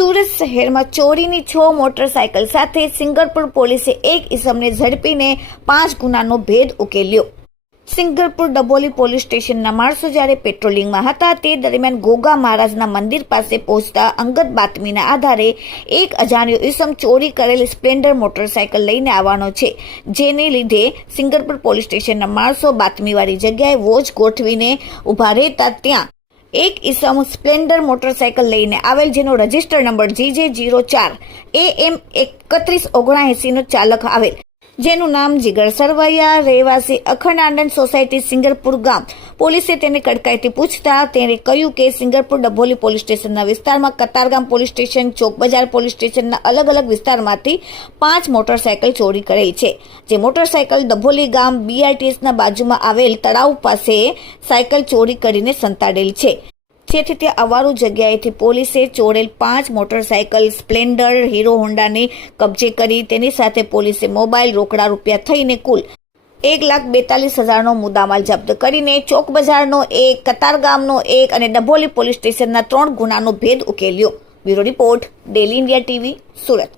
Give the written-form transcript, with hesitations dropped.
સુરત શહેરમાં ચોરીની 6 મોટરસાયકલ સાથે સિંગરપુર પોલીસે એક ઇસમને ઝડપીને 5 ગુનાનો ભેદ ઉકેલ્યો। સિંગરપુર ડબોલી પોલીસ સ્ટેશનના માણસો જ્યારે પેટ્રોલિંગમાં હતા તે દરમિયાન ગોગા મહારાજના મંદિર પાસે પહોંચતા અંગત બાતમીના આધારે એક અજાણ્યો ઇસમ ચોરી કરેલ સ્પ્લેન્ડર મોટરસાયકલ લઈને આવવાનો છે, જેને લીધે સિંગરપુર પોલીસ સ્ટેશનના માણસો બાતમીવાળી જગ્યાએ વોચ ગોઠવીને ઊભા રહેતા ત્યાં એક ઇસમ સ્પ્લેન્ડર મોટરસાયકલ લઈને આવેલ, જેનો રજિસ્ટર નંબર GJ04 AM 3179 નો ચાલક આવેલ, જેનું નામ જીગર સરવૈયા, રહેવાસી અખંડ આનંદ સોસાયટી સિંગરપુર ગામ। પોલીસે તેને કડકાઈથી પૂછતા તેણે કહ્યું કે સિંગરપુર ડભોલી પોલીસ સ્ટેશનના વિસ્તારમાં કતારગામ પોલીસ સ્ટેશન, ચોક બજાર પોલીસ સ્ટેશનના અલગ અલગ વિસ્તારમાંથી 5 મોટરસાયકલ ચોરી કરેલ છે, જે મોટરસાયકલ ડભોલી ગામ BRTSના બાજુમાં આવેલ તળાવ પાસે સાયકલ ચોરી કરીને સંતાડેલ છે, જેથી તે અવારું જગ્યાએથી પોલીસે ચોરેલ 5 મોટરસાયકલ સ્પ્લેન્ડર હીરો હોન્ડાને કબજે કરી તેની સાથે પોલીસે મોબાઈલ, રોકડા રૂપિયા થઈને કુલ 1,42,000નો મુદ્દામાલ જપ્ત કરીને ચોક બજારનો 1, કતારગામનો 1 અને ડભોલી પોલીસ સ્ટેશનના 3 ગુનાનો ભેદ ઉકેલ્યો। Bureau report, daily India TV, Surat.